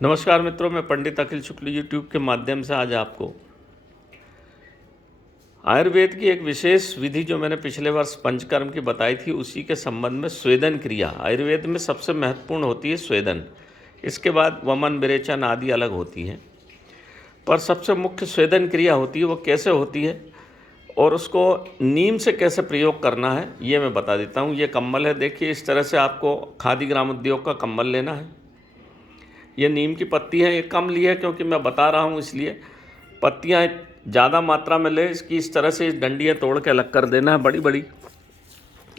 नमस्कार मित्रों, मैं पंडित अखिल शुक्ल यूट्यूब के माध्यम से आज आपको आयुर्वेद की एक विशेष विधि जो मैंने पिछले वर्ष पंचकर्म की बताई थी उसी के संबंध में स्वेदन क्रिया। आयुर्वेद में सबसे महत्वपूर्ण होती है स्वेदन, इसके बाद वमन विरेचन आदि अलग होती हैं, पर सबसे मुख्य स्वेदन क्रिया होती है। वो कैसे होती है और उसको नीम से कैसे प्रयोग करना है ये मैं बता देता हूँ। ये कंबल है, देखिए इस तरह से आपको खादी ग्राम उद्योग का कंबल लेना है। ये नीम की पत्ती है, ये कम ली है क्योंकि मैं बता रहा हूँ इसलिए। पत्तियाँ ज़्यादा मात्रा में ले, इसकी इस तरह से डंडियाँ तोड़ के अलग कर देना है, बड़ी बड़ी,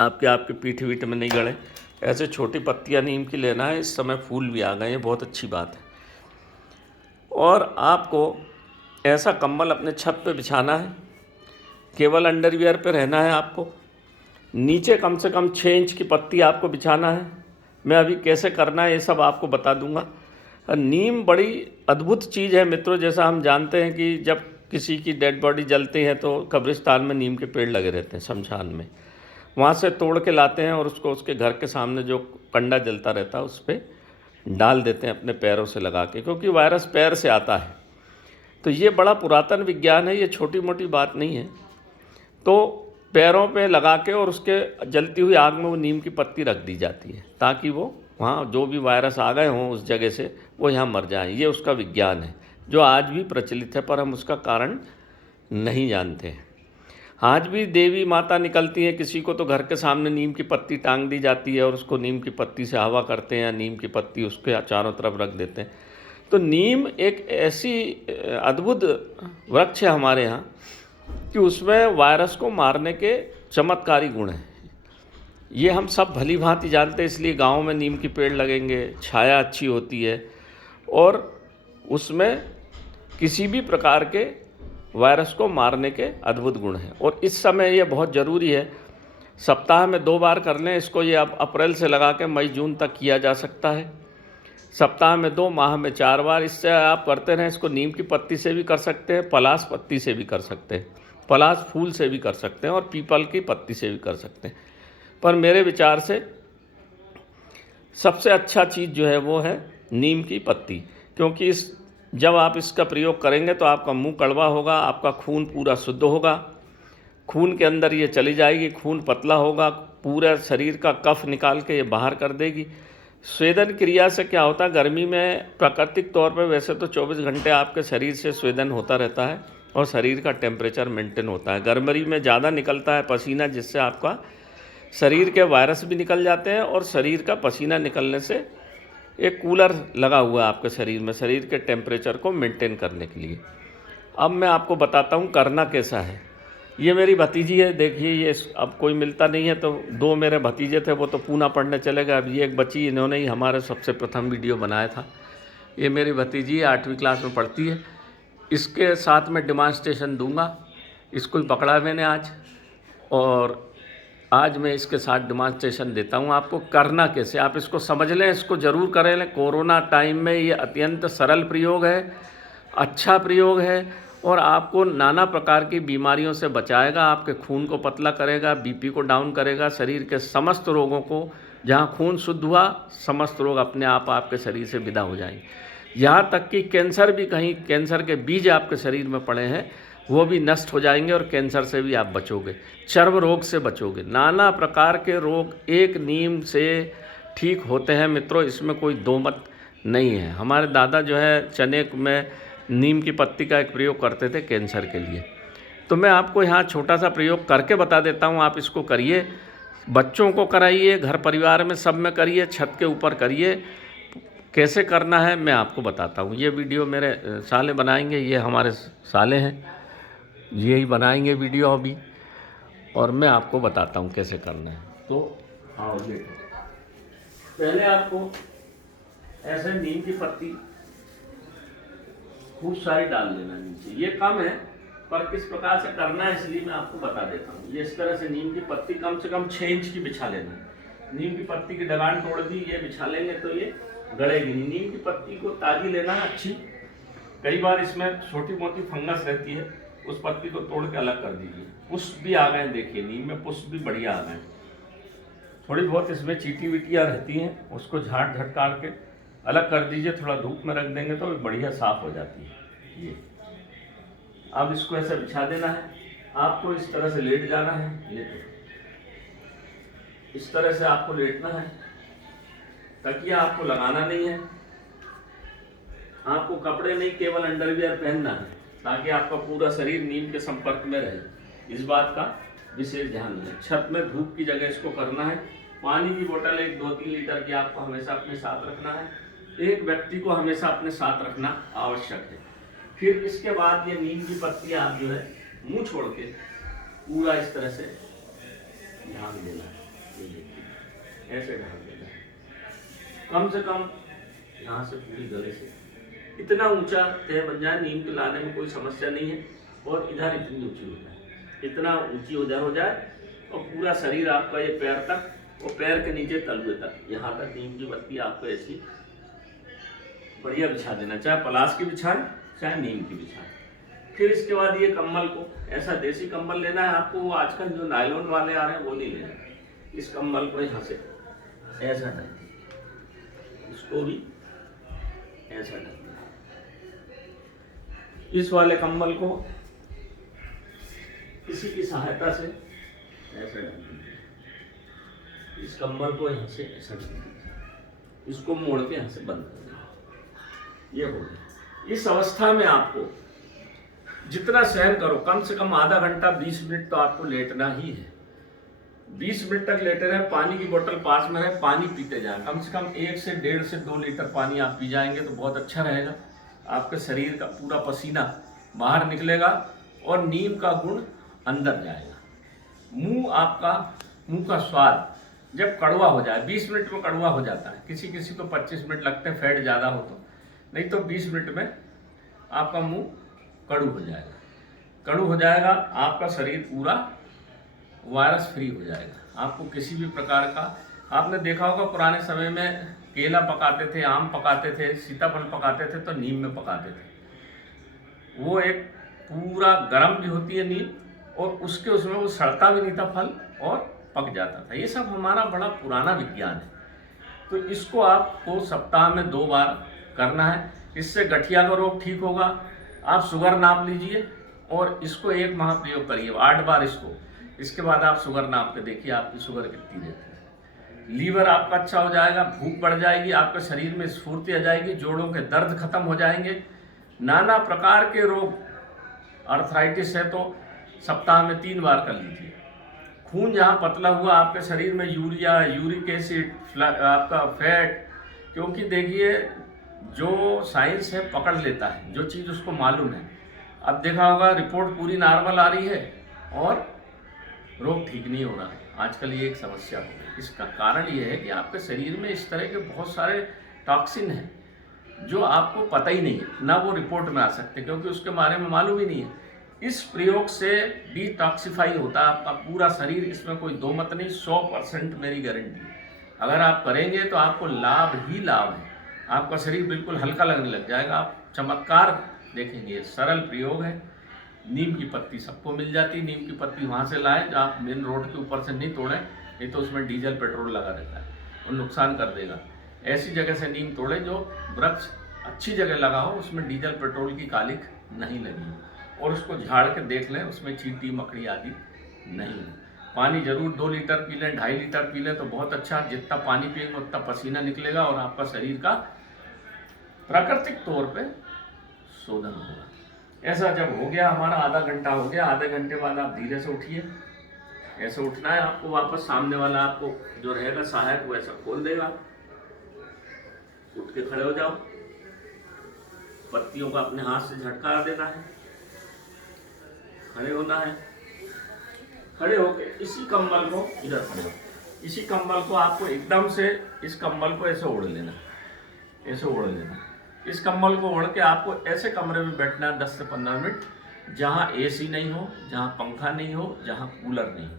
आपके पीठ वीठ में नहीं गड़े। ऐसे छोटी पत्तियाँ नीम की लेना है। इस समय फूल भी आ गए हैं, बहुत अच्छी बात है। और आपको ऐसा कंबल अपने छत पे बिछाना है, केवल अंडरवियर पे रहना है आपको। नीचे कम से कम 6 इंच की पत्ती आपको बिछाना है। मैं अभी कैसे करना है ये सब आपको बता दूंगा। नीम बड़ी अद्भुत चीज़ है मित्रों। जैसा हम जानते हैं कि जब किसी की डेड बॉडी जलती है तो कब्रिस्तान में नीम के पेड़ लगे रहते हैं, शमशान में, वहाँ से तोड़ के लाते हैं और उसको उसके घर के सामने जो कंडा जलता रहता है उस पर डाल देते हैं अपने पैरों से लगा के, क्योंकि वायरस पैर से आता है। तो ये बड़ा पुरातन विज्ञान है, ये छोटी मोटी बात नहीं है। तो पैरों पे लगा के और उसके जलती हुई आग में वो नीम की पत्ती रख दी जाती है ताकि वो वहाँ जो भी वायरस आ गए हों उस जगह से वो यहाँ मर जाएं। ये उसका विज्ञान है जो आज भी प्रचलित है, पर हम उसका कारण नहीं जानते हैं। आज भी देवी माता निकलती हैं किसी को तो घर के सामने नीम की पत्ती टांग दी जाती है और उसको नीम की पत्ती से हवा करते हैं या नीम की पत्ती उसके चारों तरफ रख देते हैं। तो नीम एक ऐसी अद्भुत वृक्ष है हमारे यहाँ कि उसमें वायरस को मारने के चमत्कारी गुण हैं। ये हम सब भली भांति जानते हैं, इसलिए गाँव में नीम के पेड़ लगेंगे, छाया अच्छी होती है और उसमें किसी भी प्रकार के वायरस को मारने के अद्भुत गुण हैं। और इस समय ये बहुत ज़रूरी है, सप्ताह में 2 बार कर लें इसको। ये अब अप्रैल से लगा के मई जून तक किया जा सकता है। सप्ताह में 2, माह में 4 बार इससे आप करते रहें। इसको नीम की पत्ती से भी कर सकते हैं, पलाश पत्ती से भी कर सकते हैं, पलाश फूल से भी कर सकते हैं और पीपल की पत्ती से भी कर सकते हैं। पर मेरे विचार से सबसे अच्छा चीज़ जो है वो है नीम की पत्ती, क्योंकि जब आप इसका प्रयोग करेंगे तो आपका मुंह कड़वा होगा, आपका खून पूरा शुद्ध होगा, खून के अंदर ये चली जाएगी, खून पतला होगा, पूरा शरीर का कफ निकाल के ये बाहर कर देगी। स्वेदन क्रिया से क्या होता है, गर्मी में प्राकृतिक तौर पर वैसे तो 24 घंटे आपके शरीर से स्वेदन होता रहता है और शरीर का टेम्परेचर मेंटेन होता है। गर्मी में ज़्यादा निकलता है पसीना, जिससे आपका शरीर के वायरस भी निकल जाते हैं और शरीर का पसीना निकलने से एक कूलर लगा हुआ है आपके शरीर में, शरीर के टेम्परेचर को मेंटेन करने के लिए। अब मैं आपको बताता हूँ करना कैसा है। ये मेरी भतीजी है, देखिए ये अब कोई मिलता नहीं है, तो 2 मेरे भतीजे थे, वो तो पूना पढ़ने चले गए। अब ये एक बच्ची, इन्होंने ही हमारे सबसे प्रथम वीडियो बनाया था। ये मेरी भतीजी 8वीं क्लास में पढ़ती है। इसके साथ मैं डिमांस्ट्रेशन दूंगा, इसको ही पकड़ा मैंने आज, और आज मैं इसके साथ डिमांस्ट्रेशन देता हूं आपको करना कैसे। आप इसको समझ लें, इसको ज़रूर करें लें। कोरोना टाइम में ये अत्यंत सरल प्रयोग है, अच्छा प्रयोग है और आपको नाना प्रकार की बीमारियों से बचाएगा, आपके खून को पतला करेगा, बीपी को डाउन करेगा, शरीर के समस्त रोगों को, जहाँ खून शुद्ध हुआ समस्त रोग अपने आप आपके शरीर से विदा हो जाएंगे। यहाँ तक कि कैंसर भी, कहीं कैंसर के बीज आपके शरीर में पड़े हैं वो भी नष्ट हो जाएंगे और कैंसर से भी आप बचोगे, चर्म रोग से बचोगे। नाना प्रकार के रोग एक नीम से ठीक होते हैं मित्रों, इसमें कोई दो मत नहीं है। हमारे दादा जो है चने में नीम की पत्ती का एक प्रयोग करते थे कैंसर के लिए। तो मैं आपको यहाँ छोटा सा प्रयोग करके बता देता हूँ, आप इसको करिए, बच्चों को कराइए, घर परिवार में सब में करिए, छत के ऊपर करिए। कैसे करना है मैं आपको बताता हूँ। ये वीडियो मेरे साले बनाएंगे, ये हमारे साले हैं, यही बनाएंगे वीडियो अभी, और मैं आपको बताता हूँ कैसे करना है। तो आओ देखो, पहले आपको ऐसे नीम की पत्ती खूब सारी डाल लेना नीचे। ये कम है पर किस प्रकार से करना है इसलिए मैं आपको बता देता हूँ। ये इस तरह से नीम की पत्ती कम से कम 6 इंच की बिछा लेना। नीम की पत्ती की डगान तोड़ दी, ये बिछा लेंगे तो ये गड़ेगी नहीं। नीम की पत्ती को ताजी लेना है अच्छी, कई बार इसमें छोटी मोटी फंगस रहती है, उस पत्ती को तोड़ के अलग कर दीजिए। पुष्प भी आ गए, देखिए नीम में पुष्प भी बढ़िया आ गए। थोड़ी बहुत इसमें चीटी विटियाँ रहती हैं, उसको झाड़ झटकार के अलग कर दीजिए, थोड़ा धूप में रख देंगे तो बढ़िया साफ हो जाती है। ये अब इसको ऐसे बिछा देना है, आपको इस तरह से लेट जाना है, लेटो इस तरह से आपको लेटना है, तकिया आपको लगाना नहीं है, आपको कपड़े नहीं केवल अंडरवियर पहनना है ताकि आपका पूरा शरीर नीम के संपर्क में रहे। इस बात का विशेष ध्यान दें। छत में धूप की जगह इसको करना है। पानी की बोतल 1-2-3 लीटर की आपको हमेशा अपने साथ रखना है। एक व्यक्ति को हमेशा अपने साथ रखना आवश्यक है। फिर इसके बाद ये नीम की पत्ती आप जो है मुंह छोड़ के पूरा इस तरह से ढाक देना है, ऐसे ढाक देना है, कम से कम यहाँ से पूरी गले से इतना ऊंचा तह बन जाए, नीम के लाने में कोई समस्या नहीं है। और इधर इतनी ऊंची हो जाए, इतना ऊंची उधर हो जाए और पूरा शरीर आपका ये पैर तक और पैर के नीचे तलवे तक, यहाँ तक नीम की पत्ती आपको ऐसी बढ़िया बिछा देना, चाहे पलाश की बिछाए चाहे नीम की बिछाए। फिर इसके बाद ये कंबल को ऐसा देसी कंबल लेना है आपको, वो आजकल जो नायलॉन वाले आ रहे हैं वो नहीं लेना। इस कंबल को यहाँ से ऐसा ढक, इसको भी ऐसा ढक, इस वाले कंबल को इसी की सहायता से ऐसे ढक दीजिए, इस कंबल को यहाँ से ऐसा ढक दीजिए, इसको मोड़ के यहाँ से बंद कर दीजिए। ये हो गया। इस अवस्था में आपको जितना सहन करो, कम से कम आधा घंटा 20 मिनट तो आपको लेटना ही है। 20 मिनट तक लेटे रहे, पानी की बोतल पास में है, पानी पीते जाए, कम से कम 1 से 1.5 से 2 लीटर पानी आप पी जाएंगे तो बहुत अच्छा रहेगा। आपके शरीर का पूरा पसीना बाहर निकलेगा और नीम का गुण अंदर जाएगा। मुंह का स्वाद जब कड़वा हो जाए, 20 मिनट में कड़वा हो जाता है, किसी किसी को 25 मिनट लगते हैं, फैट ज़्यादा हो तो, नहीं तो 20 मिनट में आपका मुंह कड़ू हो जाएगा। कड़ू हो जाएगा, आपका शरीर पूरा वायरस फ्री हो जाएगा। आपको किसी भी प्रकार का, आपने देखा होगा पुराने समय में केला पकाते थे, आम पकाते थे, सीताफल पकाते थे तो नीम में पकाते थे। वो एक पूरा गर्म भी होती है नीम, और उसमें वो सड़ता भी नहीं था फल और पक जाता था। ये सब हमारा बड़ा पुराना विज्ञान है। तो इसको आपको सप्ताह में 2 बार करना है। इससे गठिया का रोग ठीक होगा। आप शुगर नाप लीजिए और इसको 1 माह प्रयोग करिए, 8 बार इसको। इसके बाद आप शुगर नाप के देखिए आपकी शुगर कितनी रहती है। लीवर आपका अच्छा हो जाएगा, भूख बढ़ जाएगी, आपके शरीर में स्फूर्ति आ जाएगी, जोड़ों के दर्द खत्म हो जाएंगे। नाना प्रकार के रोग, अर्थराइटिस है तो सप्ताह में 3 बार कर लीजिए। खून जहाँ पतला हुआ आपके शरीर में यूरिया, यूरिक एसिड, आपका फैट, क्योंकि देखिए जो साइंस है पकड़ लेता है जो चीज़ उसको मालूम है। अब देखा होगा रिपोर्ट पूरी नॉर्मल आ रही है और रोग ठीक नहीं हो रहा है। आजकल ये एक समस्या हो गई। इसका कारण ये है कि आपके शरीर में इस तरह के बहुत सारे टॉक्सिन हैं जो आपको पता ही नहीं है, ना वो रिपोर्ट में आ सकते क्योंकि उसके बारे में मालूम ही नहीं है। इस प्रयोग से डिटॉक्सिफाई होता है आपका पूरा शरीर, इसमें कोई दो मत नहीं, 100% मेरी गारंटी है। अगर आप करेंगे तो आपको लाभ ही लाभ है। आपका शरीर बिल्कुल हल्का लगने लग जाएगा, आप चमत्कार देखेंगे। सरल प्रयोग है। नीम की पत्ती सबको मिल जाती है। नीम की पत्ती वहाँ से लाएं जहाँ आप मेन रोड के ऊपर से नहीं तोड़ें, नहीं तो उसमें डीजल पेट्रोल लगा रहता है और नुकसान कर देगा। ऐसी जगह से नीम तोड़ें जो वृक्ष अच्छी जगह लगा हो, उसमें डीजल पेट्रोल की कालिख नहीं लगी, और उसको झाड़ के देख लें उसमें चींटी मकड़ी आदि नहीं है। पानी जरूर 2 लीटर पी लें, 2.5 लीटर पी लें तो बहुत अच्छा। जितना पानी पिएंगे उतना पसीना निकलेगा और आपका शरीर का प्राकृतिक तौर पे शोधन होगा। ऐसा जब हो गया, हमारा आधा घंटा हो गया, आधे घंटे बाद आप धीरे से उठिए। ऐसे उठना है आपको, वापस सामने वाला आपको जो रहेगा सहायक वो ऐसा खोल देगा। उठ के खड़े हो जाओ, पत्तियों का अपने हाथ से झटका देना है, खड़े होना है। खड़े होके इसी कंबल को इधर खड़े हो, इसी कंबल को आपको एकदम से इस कंबल को ऐसे ओढ़ लेना, ऐसे ओढ़ लेना। इस कंबल को ओढ़ के आपको ऐसे कमरे में बैठना है 10 से 15 मिनट, जहाँ एसी नहीं हो, जहाँ पंखा नहीं हो, जहाँ कूलर नहीं हो,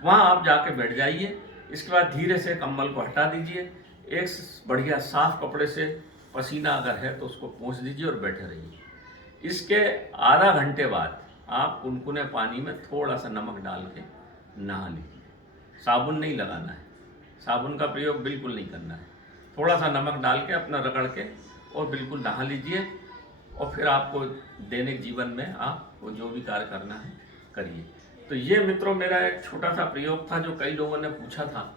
वहाँ आप जाके बैठ जाइए। इसके बाद धीरे से कंबल को हटा दीजिए, एक बढ़िया साफ कपड़े से पसीना अगर है तो उसको पोंछ दीजिए और बैठे रहिए। इसके आधा घंटे बाद आप कुनकुने पानी में थोड़ा सा नमक डाल के नहा लीजिए। साबुन नहीं लगाना है, साबुन का प्रयोग बिल्कुल नहीं करना है। थोड़ा सा नमक डाल के अपना रगड़ के और बिल्कुल नहा लीजिए, और फिर आपको दैनिक जीवन में आपको जो भी कार्य करना है करिए। तो ये मित्रों मेरा एक छोटा सा प्रयोग था जो कई लोगों ने पूछा था,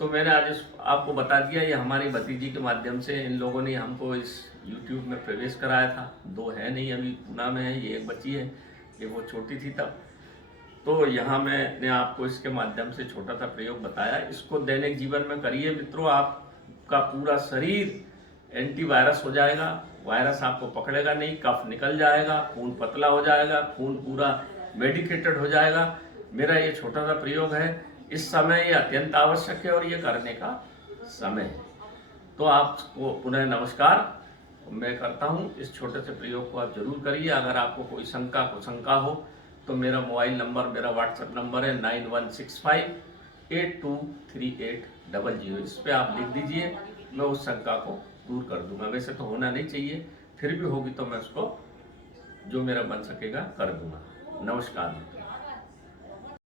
तो मैंने आज आपको बता दिया। ये हमारी भतीजी के माध्यम से इन लोगों ने हमको इस YouTube में प्रवेश कराया था। 2 है नहीं, अभी पूना में है, ये एक बच्ची है, ये वो छोटी थी तब। तो यहाँ मैंने आपको इसके माध्यम से छोटा सा प्रयोग बताया। इसको दैनिक जीवन में करिए मित्रों, आपका पूरा शरीर एंटीवायरस हो जाएगा, वायरस आपको पकड़ेगा नहीं, कफ निकल जाएगा, खून पतला हो जाएगा, खून पूरा मेडिकेटेड हो जाएगा। मेरा ये छोटा सा प्रयोग है, इस समय ये अत्यंत आवश्यक है और ये करने का समय है। तो आपको पुनः नमस्कार मैं करता हूँ। इस छोटे से प्रयोग को आप जरूर करिए। अगर आपको कोई शंका कुशंका हो तो मेरा मोबाइल नंबर, मेरा व्हाट्सएप नंबर है 9165823800। इस पर आप लिख दीजिए, मैं उस शंका को दूर कर दूंगा। वैसे तो होना नहीं चाहिए, फिर भी होगी तो मैं उसको जो मेरा बन सकेगा कर दूंगा। नमस्कार।